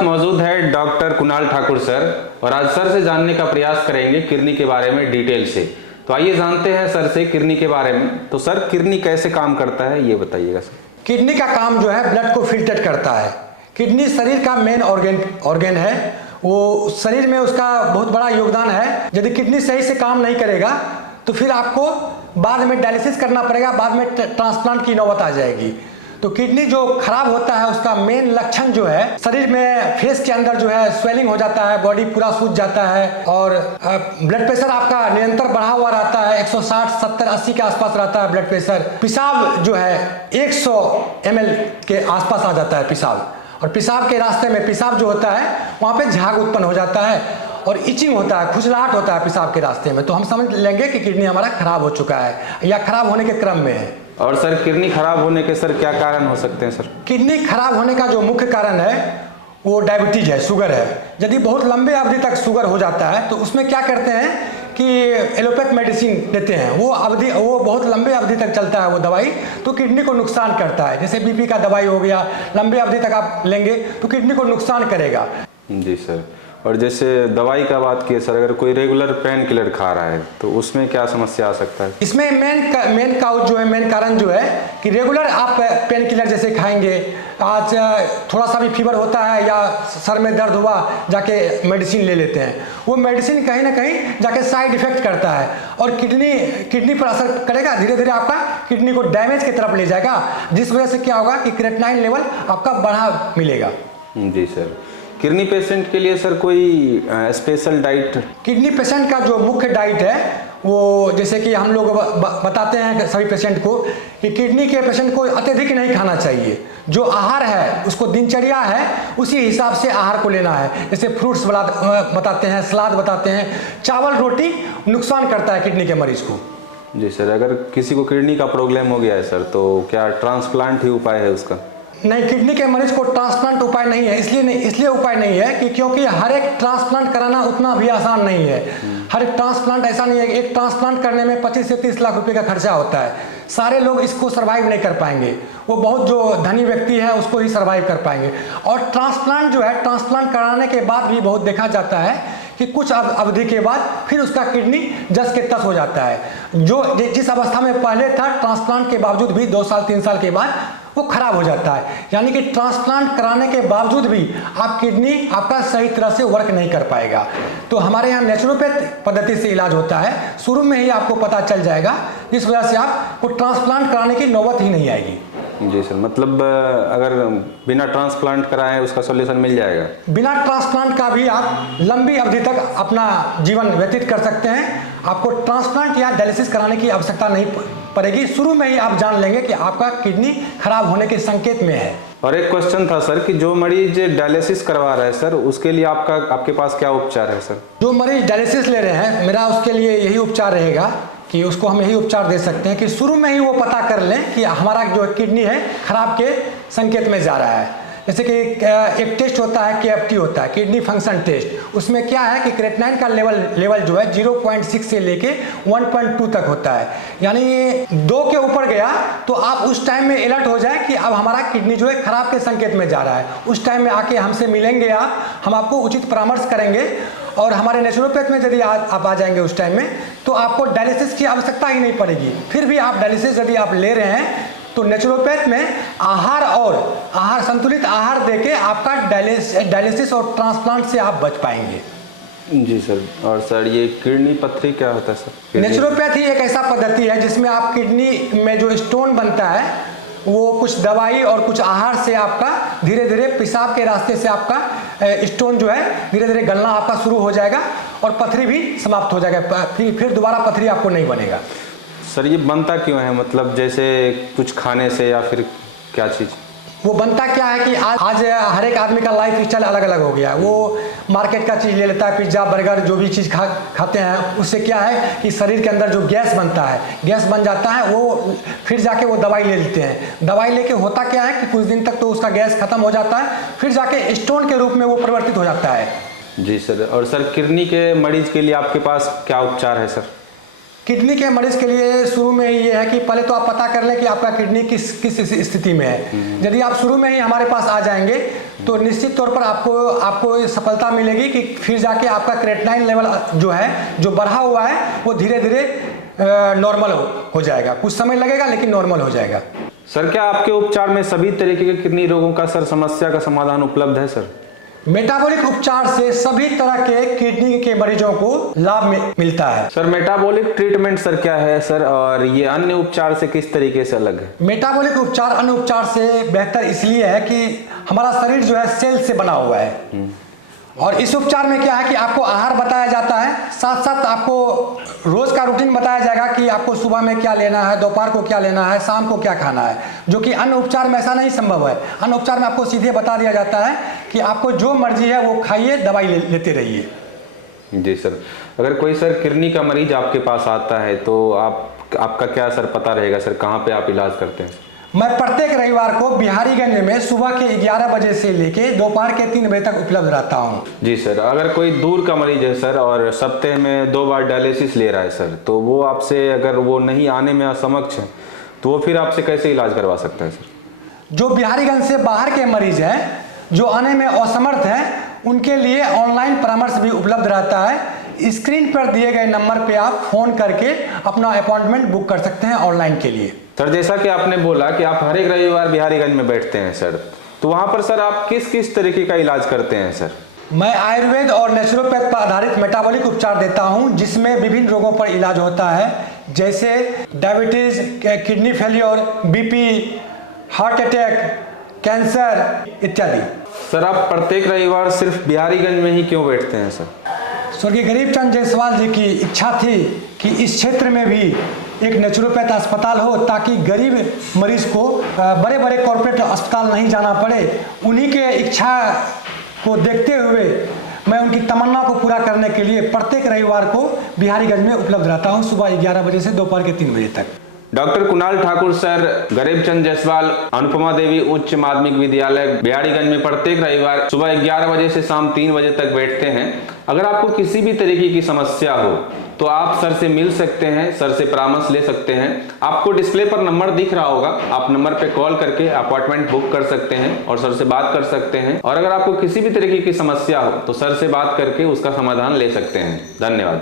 साथ मौजूद है डॉक्टर कुणाल ठाकुर सर और आज सर से जानने का प्रयास करेंगे किडनी के बारे में डिटेल से। तो आइए जानते हैं सर से किडनी के बारे में। तो सर किडनी कैसे काम करता है ये बताइएगा सर। किडनी का काम जो है ब्लड को फिल्टर करता है। किडनी शरीर का मेन ऑर्गन है, वो शरीर में उसका बहुत बड़ा योगदान है। यदि किडनी सही से काम नहीं करेगा तो फिर आपको बाद में डायलिसिस करना पड़ेगा, बाद में ट्रांसप्लांट की नौबत आ जाएगी। तो किडनी जो खराब होता है उसका मेन लक्षण जो है शरीर में फेस के अंदर जो है स्वेलिंग हो जाता है, बॉडी पूरा सूज जाता है और ब्लड प्रेशर आपका निरंतर बढ़ा हुआ रहता है, 160, 70, 80 के आसपास रहता है ब्लड प्रेशर। पेशाब जो है 100 ml के आसपास आ जाता है पेशाब, और पेशाब के रास्ते में पेशाब जो होता है वहाँ पे झाग उत्पन्न हो जाता है और इचिंग होता है, खुजलाहट होता है पेशाब के रास्ते में। तो हम समझ लेंगे कि किडनी हमारा खराब हो चुका है या खराब होने के क्रम में है। और सर किडनी खराब होने के सर क्या कारण हो सकते हैं सर? किडनी खराब होने का जो मुख्य कारण है वो डायबिटीज है, शुगर है। यदि बहुत लंबे अवधि तक शुगर हो जाता है तो उसमें क्या करते हैं कि एलोपैथ मेडिसिन देते हैं, वो बहुत लंबे अवधि तक चलता है वो दवाई, तो किडनी को नुकसान करता है। जैसे बीपी का दवाई हो गया, लंबे अवधि तक आप लेंगे तो किडनी को नुकसान करेगा। जी सर। और जैसे दवाई का बात किए सर, अगर कोई रेगुलर पेन किलर खा रहा है तो उसमें क्या समस्या आ सकता है? इसमें मेन कारण जो है कि रेगुलर आप पेन किलर जैसे खाएंगे, आज थोड़ा सा भी फीवर होता है या सर में दर्द हुआ जाके मेडिसिन ले लेते हैं, वो मेडिसिन कहीं ना कहीं जाके साइड इफेक्ट करता है और किडनी पर असर करेगा। धीरे धीरे आपका किडनी को डैमेज की तरफ ले जाएगा, जिस वजह से क्या होगा कि क्रेटिनाइन लेवल आपका बढ़ा मिलेगा। जी सर। किडनी पेशेंट के लिए सर कोई स्पेशल डाइट? किडनी पेशेंट का जो मुख्य डाइट है वो जैसे कि हम लोग बताते हैं सभी पेशेंट को कि किडनी के पेशेंट को अत्यधिक नहीं खाना चाहिए। जो आहार है उसको दिनचर्या है उसी हिसाब से आहार को लेना है। जैसे फ्रूट्स बताते हैं, सलाद बताते हैं। चावल रोटी नुकसान करता है किडनी के मरीज को। जी सर। अगर किसी को किडनी का प्रॉब्लम हो गया है सर तो क्या ट्रांसप्लांट ही उपाय है उसका? नहीं, किडनी के मरीज को ट्रांसप्लांट उपाय नहीं है। इसलिए उपाय नहीं है कि क्योंकि हर एक ट्रांसप्लांट कराना उतना भी आसान नहीं है। हर एक ट्रांसप्लांट ऐसा नहीं है। एक ट्रांसप्लांट करने में 25 से 30 लाख रुपए का खर्चा होता है। सारे लोग इसको सर्वाइव नहीं कर पाएंगे, वो बहुत जो धनी व्यक्ति है उसको ही सर्वाइव कर पाएंगे। और ट्रांसप्लांट जो है, ट्रांसप्लांट कराने के बाद भी बहुत देखा जाता है कि कुछ अवधि के बाद फिर उसका किडनी जस के तस हो जाता है। जो जिस अवस्था में पहले था ट्रांसप्लांट के बावजूद भी 2 साल 3 साल के बाद वो खराब हो जाता है। यानी कि ट्रांसप्लांट कराने के बावजूद भी किडनी आपका सही तरह से वर्क नहीं कर पाएगा। तो हमारे यहाँ नेचुरोपैथ पद्धति से इलाज होता है, शुरू में ही आपको पता चल जाएगा, इस वजह से आपको ट्रांसप्लांट कराने की नौबत ही नहीं आएगी। जी सर। मतलब अगर बिना ट्रांसप्लांट कराए उसका सॉल्यूशन मिल जाएगा? बिना ट्रांसप्लांट का भी आप लंबी अवधि तक अपना जीवन व्यतीत कर सकते हैं। आपको ट्रांसप्लांट या डायलिसिस कराने की आवश्यकता नहीं पड़ेगी। शुरू में ही आप जान लेंगे कि आपका किडनी खराब होने के संकेत में है। और एक क्वेश्चन था सर कि जो मरीज डायलिसिस करवा रहा है सर उसके लिए आपके पास क्या उपचार है सर? जो मरीज डायलिसिस ले रहे हैं, मेरा उसके लिए यही उपचार रहेगा कि उसको हम यही उपचार दे सकते हैं कि शुरू में ही वो पता कर लें कि हमारा जो किडनी है खराब के संकेत में जा रहा है। जैसे कि एक टेस्ट होता है, KFT होता है, किडनी फंक्शन टेस्ट। उसमें क्या है कि क्रेटिनाइन का लेवल जो है 0.6 से लेके 1.2 तक होता है। यानी 2 के ऊपर गया तो आप उस टाइम में अलर्ट हो जाए कि अब हमारा किडनी जो है खराब के संकेत में जा रहा है। उस टाइम में आके हमसे मिलेंगे आप, हम आपको उचित परामर्श करेंगे। और हमारे नेचुरोपैथ में यदि आप आ जाएंगे उस टाइम में तो आपको डायलिसिस की आवश्यकता ही नहीं पड़ेगी। फिर भी आप डायलिसिस यदि आप ले रहे हैं तो नेचुरोपैथ में आहार संतुलित आहार देके आपका डायलिसिस और ट्रांसप्लांट से आप बच पाएंगे। जी सर। और सर ये किडनी पथरी क्या होता है सर? नेचुरोपैथी एक ऐसा पद्धति है जिसमें आप किडनी में जो स्टोन बनता है वो कुछ दवाई और कुछ आहार से आपका धीरे धीरे पेशाब के रास्ते से आपका स्टोन जो है धीरे धीरे गलना आपका शुरू हो जाएगा और पथरी भी समाप्त हो जाएगा। फिर दोबारा पथरी आपको नहीं बनेगा। सर ये बनता क्यों है? मतलब जैसे कुछ खाने से या फिर क्या चीज़? वो बनता क्या है कि आज हर एक आदमी का लाइफ स्टाइल अलग अलग हो गया। वो मार्केट का चीज़ ले लेता है, पिज्ज़ा बर्गर जो भी चीज़ खाते हैं, उससे क्या है कि शरीर के अंदर जो गैस बनता है, गैस बन जाता है, वो फिर जाके वो दवाई ले लेते हैं। दवाई लेके होता क्या है कि कुछ दिन तक तो उसका गैस खत्म हो जाता है, फिर जाके स्टोन के रूप में वो परिवर्तित हो जाता है। जी सर। और सर किडनी के मरीज के लिए आपके पास क्या उपचार है सर? किडनी के मरीज के लिए शुरू में ये है कि पहले तो आप पता कर लें कि आपका किडनी किस स्थिति में है। यदि आप शुरू में ही हमारे पास आ जाएंगे तो निश्चित तौर पर आपको सफलता मिलेगी कि फिर जाके आपका क्रेटिनाइन लेवल जो है, जो बढ़ा हुआ है, वो धीरे धीरे नॉर्मल हो जाएगा। कुछ समय लगेगा लेकिन नॉर्मल हो जाएगा। सर क्या आपके उपचार में सभी तरीके के किडनी रोगों का सर समस्या का समाधान उपलब्ध है सर? मेटाबॉलिक उपचार से सभी तरह के किडनी के मरीजों को लाभ मिलता है। सर मेटाबॉलिक ट्रीटमेंट सर क्या है सर, और ये अन्य उपचार से किस तरीके से अलग है? मेटाबॉलिक उपचार अन्य उपचार से बेहतर इसलिए है कि हमारा शरीर जो है सेल से बना हुआ है, और इस उपचार में क्या है कि आपको आहार बताया जाता है, साथ साथ आपको रोज का रूटीन बताया जाएगा कि आपको सुबह में क्या लेना है, दोपहर को क्या लेना है, शाम को क्या खाना है, जो कि अन्य उपचार में ऐसा नहीं संभव है। अन्य उपचार में आपको सीधे बता दिया जाता है कि आपको जो मर्जी है वो खाइए, दवाई लेते रहिए। जी सर, अगर कोई सर किडनी का मरीज आपके पास आता है तो आपका क्या सर पता रहेगा सर, कहाँ पे आप इलाज करते हैं? मैं प्रत्येक रविवार को बिहारीगंज में सुबह के 11 बजे से लेके दोपहर के 3 बजे तक उपलब्ध रहता हूँ। जी सर, अगर कोई दूर का मरीज है सर और सप्ताह में 2 बार डायलिसिस ले रहा है सर, तो वो आपसे अगर वो नहीं आने में असमक्ष है तो वो फिर आपसे कैसे इलाज करवा सकता है सर? जो बिहारीगंज से बाहर के मरीज हैं, जो आने में असमर्थ हैं, उनके लिए ऑनलाइन परामर्श भी उपलब्ध रहता है। स्क्रीन पर दिए गए नंबर पे आप फोन करके अपना अपॉइंटमेंट बुक कर सकते हैं ऑनलाइन के लिए। सर जैसा कि आपने बोला कि आप हर एक रविवार बिहारीगंज में बैठते हैं सर, तो वहाँ पर सर आप किस किस तरीके का इलाज करते हैं सर? मैं आयुर्वेद और नेचुरोपैथ पर आधारित मेटाबॉलिक उपचार देता हूं, जिसमें विभिन्न रोगों पर इलाज होता है, जैसे diabetes, kidney failure, BP, heart attack, cancer इत्यादि। सर आप प्रत्येक रविवार सिर्फ बिहारीगंज में ही क्यों बैठते हैं सर? स्वर्गीय गरीब चंद जायसवाल जी की इच्छा थी कि इस क्षेत्र में भी एक नेचुरोपैथ अस्पताल हो, ताकि गरीब मरीज को बड़े बड़े कॉर्पोरेट अस्पताल नहीं जाना पड़े। उन्हीं के इच्छा को देखते हुए मैं उनकी तमन्ना को पूरा करने के लिए प्रत्येक रविवार को बिहारीगंज में उपलब्ध रहता हूं, सुबह 11 बजे से दोपहर के 3 बजे तक। डॉक्टर कुणाल ठाकुर सर गरीब चंद जायसवाल अनुपमा देवी उच्च माध्यमिक विद्यालय बिहारीगंज में प्रत्येक रविवार सुबह 11 बजे से शाम 3 बजे तक बैठते हैं। अगर आपको किसी भी तरीके की समस्या हो तो आप सर से मिल सकते हैं, सर से परामर्श ले सकते हैं। आपको डिस्प्ले पर नंबर दिख रहा होगा, आप नंबर पे कॉल करके अपॉइंटमेंट बुक कर सकते हैं और सर से बात कर सकते हैं। और अगर आपको किसी भी तरीके की समस्या हो तो सर से बात करके उसका समाधान ले सकते हैं। धन्यवाद।